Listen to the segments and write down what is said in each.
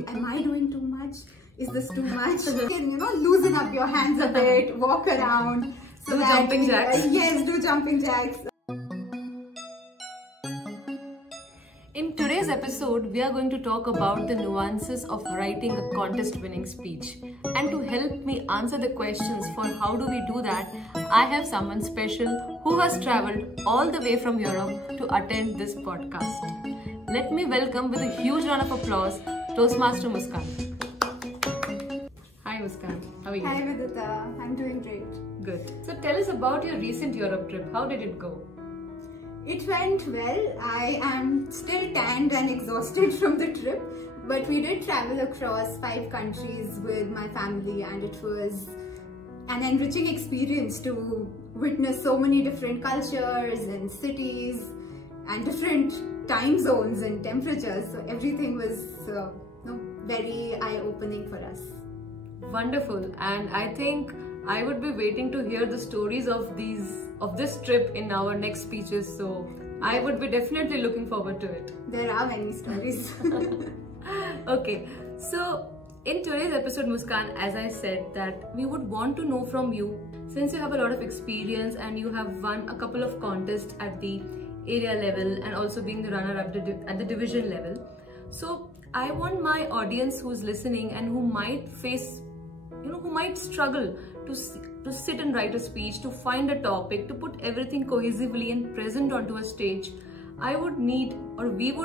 feeling, am I doing too much? Is this too much? You can, loosen up your hands a bit, walk around. So do jumping jacks. Yes, do jumping jacks. In today's episode, we are going to talk about the nuances of writing a contest-winning speech. And to help me answer the questions for how do we do that, I have someone special who has traveled all the way from Europe to attend this podcast. Let me welcome with a huge round of applause, Toastmaster Muskan. Hi Muskan, how are you? Hi Vidita, I'm doing great. Good. So tell us about your recent Europe trip. How did it go? It went well. I am still tanned and exhausted from the trip, but we did travel across 5 countries with my family, and it was an enriching experience to witness so many different cultures and cities and different time zones and temperatures. So everything was very eye-opening for us. Wonderful. And I think I would be waiting to hear the stories of this trip in our next speeches, so I would be definitely looking forward to it. There are many stories. Okay, so in today's episode, Muskan, as I said, that we would want to know from you, since you have a lot of experience and you have won a couple of contests at the area level and also being the runner-up at the division level. So I want my audience who's listening and who might face, who might struggle to sit and write a speech, to find a topic, to put everything cohesively and present onto a stage. We would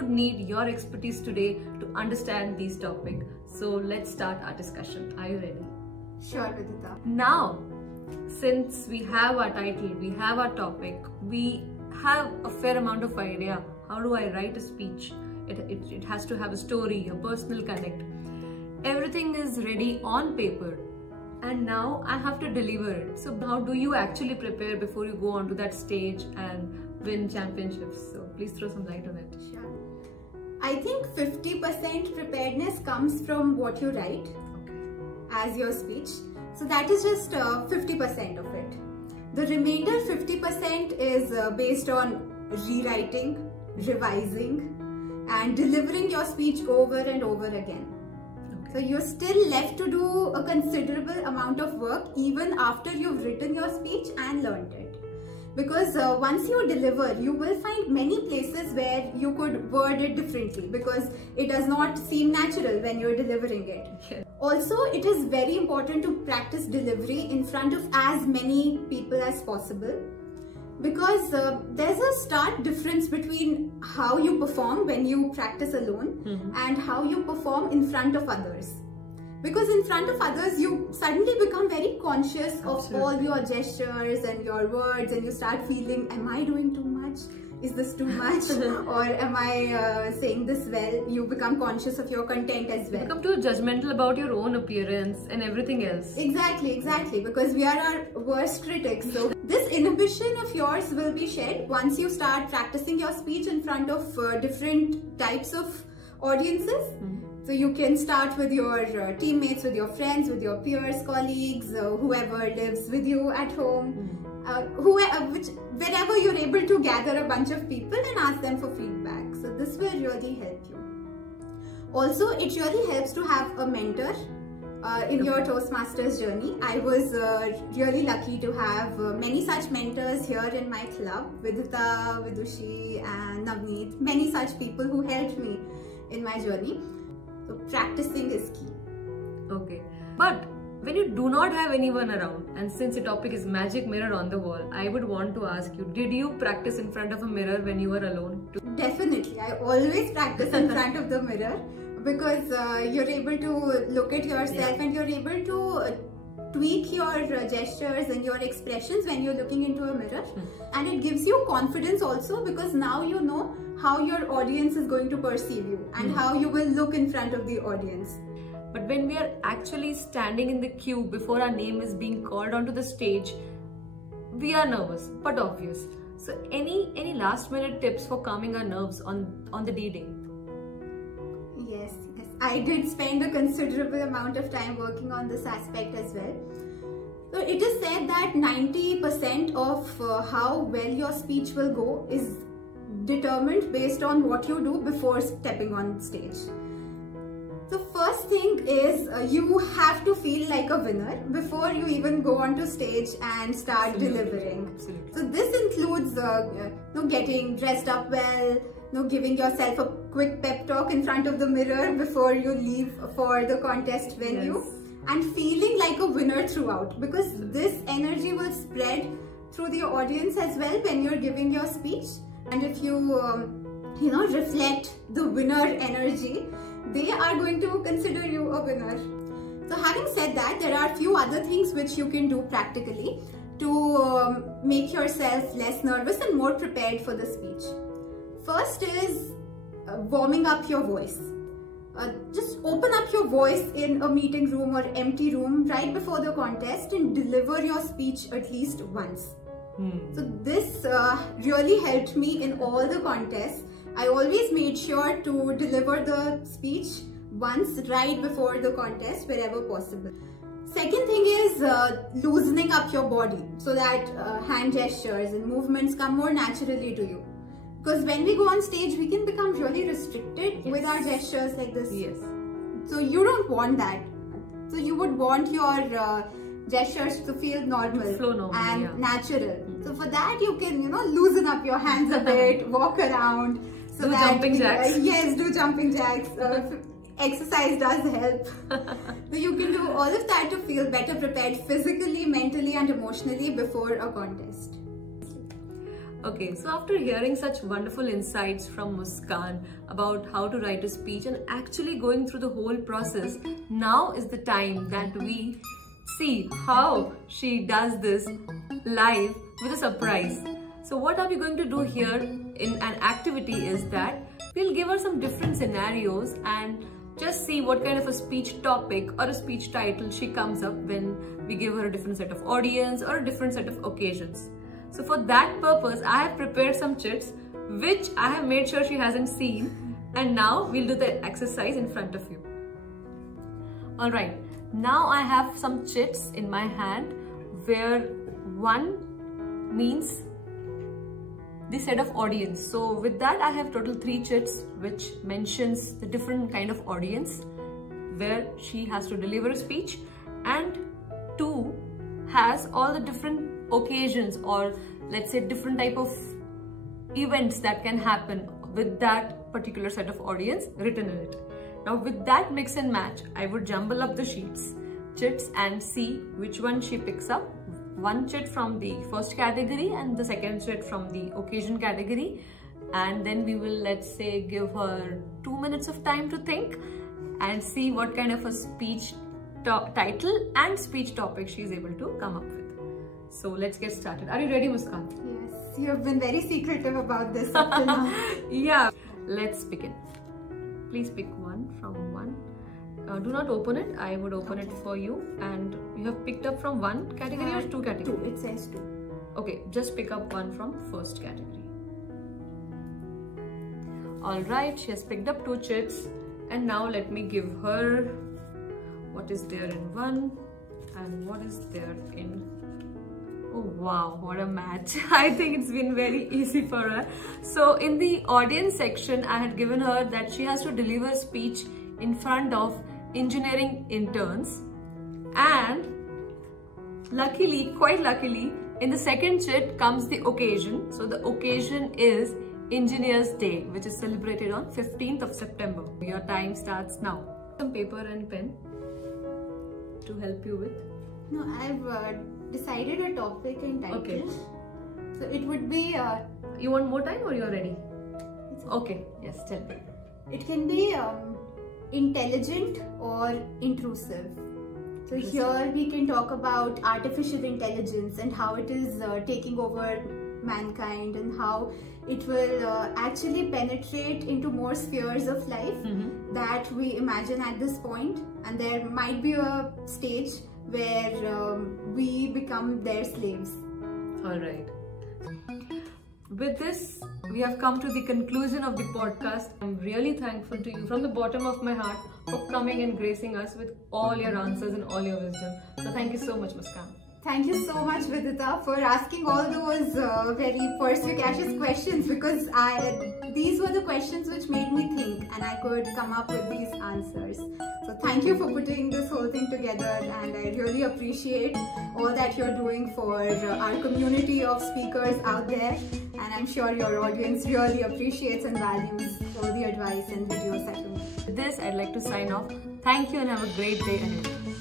need your expertise today to understand these topics. So let's start our discussion. Are you ready? Sure, Vidita. Now, since we have our title, we have our topic, we have a fair amount of idea. How do I write a speech? It has to have a story, a personal connect. Everything is ready on paper. And now I have to deliver it. So how do you actually prepare before you go onto that stage and win championships? So please throw some light on it. Sure. I think 50% preparedness comes from what you write as your speech. So that is just 50% of it. The remainder 50% is based on rewriting, revising, and delivering your speech over and over again. So you're still left to do a considerable amount of work even after you've written your speech and learned it. Because once you deliver, you will find many places where you could word it differently because it does not seem natural when you're delivering it. Yeah. Also, it is very important to practice delivery in front of as many people as possible. Because there's a stark difference between how you perform when you practice alone and how you perform in front of others. Because in front of others, you suddenly become very conscious of all your gestures and your words, and you start feeling, am I doing too much? Is this too much? Or am I saying this well? You become conscious of your content as well. You become too judgmental about your own appearance and everything else. Exactly, because we are our worst critics. So this inhibition of yours will be shed once you start practicing your speech in front of different types of audiences. So you can start with your teammates, with your friends, with your peers, colleagues, whoever lives with you at home. Wherever you're able to gather a bunch of people and ask them for feedback. So this will really help you. Also, it really helps to have a mentor in your Toastmasters journey. I was really lucky to have many such mentors here in my club, Vidita, Vidushi and Navneet, many such people who helped me in my journey. So practicing is key. Okay, but when you do not have anyone around, and since the topic is magic mirror on the wall, I would want to ask you, did you practice in front of a mirror when you were alone too? Definitely, I always practice in front of the mirror because you're able to look at yourself and you're able to tweak your gestures and your expressions when you're looking into a mirror. And it gives you confidence also because now you know how your audience is going to perceive you and how you will look in front of the audience. But when we are actually standing in the queue before our name is being called onto the stage, we are nervous, but obvious. So any last minute tips for calming our nerves on the D-Day? Yes, I did spend a considerable amount of time working on this aspect as well. So it is said that 90% of how well your speech will go is determined based on what you do before stepping on stage. So first thing is you have to feel like a winner before you even go onto stage and start delivering. Absolutely. So this includes getting dressed up well, giving yourself a quick pep talk in front of the mirror before you leave for the contest venue, and feeling like a winner throughout, because this energy will spread through the audience as well when you're giving your speech. And if you reflect the winner energy, they are going to consider you a winner. So having said that, there are a few other things which you can do practically to make yourself less nervous and more prepared for the speech. First is warming up your voice. Just open up your voice in a meeting room or empty room right before the contest and deliver your speech at least once. So this really helped me in all the contests. I always made sure to deliver the speech once right before the contest wherever possible. Second thing is loosening up your body so that hand gestures and movements come more naturally to you. Because when we go on stage, we can become really restricted with our gestures like this. Yes. So you don't want that. So you would want your gestures to feel normal and natural. So for that, you can, loosen up your hands a bit, walk around. So do jumping jacks. Yes, do jumping jacks. Exercise does help. So you can do all of that to feel better prepared physically, mentally and emotionally before a contest. Okay, so after hearing such wonderful insights from Muskan about how to write a speech and actually going through the whole process, now is the time that we see how she does this live with a surprise. So what are we going to do here in an activity is that we'll give her some different scenarios and just see what kind of a speech topic or a speech title she comes up when we give her a different set of audience or a different set of occasions. So for that purpose, I have prepared some chits which I have made sure she hasn't seen, and now we'll do the exercise in front of you. Alright, now I have some chits in my hand where one means the set of audience. So with that I have total 3 chits which mentions the different kind of audience where she has to deliver a speech, and 2 has all the different occasions or let's say different type of events that can happen with that particular set of audience written in it. Now with that mix and match, I would jumble up the chits and see which one she picks up. One chit from the first category and the second chit from the occasion category, and then we will, let's say, give her 2 minutes of time to think and see what kind of a speech title and speech topic she is able to come up with. So let's get started. Are you ready, Muskan? Yes, you have been very secretive about this up till now. Yeah, let's begin. Please pick one from one. Do not open it. I would open it for you. And you have picked up from one category or 2 categories? 2. It says 2. Okay, just pick up one from first category. Alright, she has picked up 2 chits. And now let me give her what is there in one and what is there in... Oh wow, what a match. I think it's been very easy for her. So in the audience section, I had given her that she has to deliver a speech in front of engineering interns, and luckily, quite luckily, in the second chit comes the occasion. So the occasion is Engineers Day, which is celebrated on 15th of September. Your time starts now. Some paper and pen to help you with. No, I've decided a topic and title. Okay. So it would be... you want more time or you're ready? Okay, yes, tell me. It can be intelligent or intrusive. So here we can talk about artificial intelligence and how it is taking over mankind and how it will actually penetrate into more spheres of life that we imagine at this point, and there might be a stage where we become their slaves. Alright. With this, we have come to the conclusion of the podcast. I'm really thankful to you from the bottom of my heart for coming and gracing us with all your answers and all your wisdom. So thank you so much, Muskan. Thank you so much, Vidita, for asking all those very perspicacious questions, because these were the questions which made me think and I could come up with these answers. So thank you for putting this whole thing together, and I really appreciate all that you're doing for our community of speakers out there, and I'm sure your audience really appreciates and values all the advice and videos that you make. With this, I'd like to sign off. Thank you and have a great day ahead.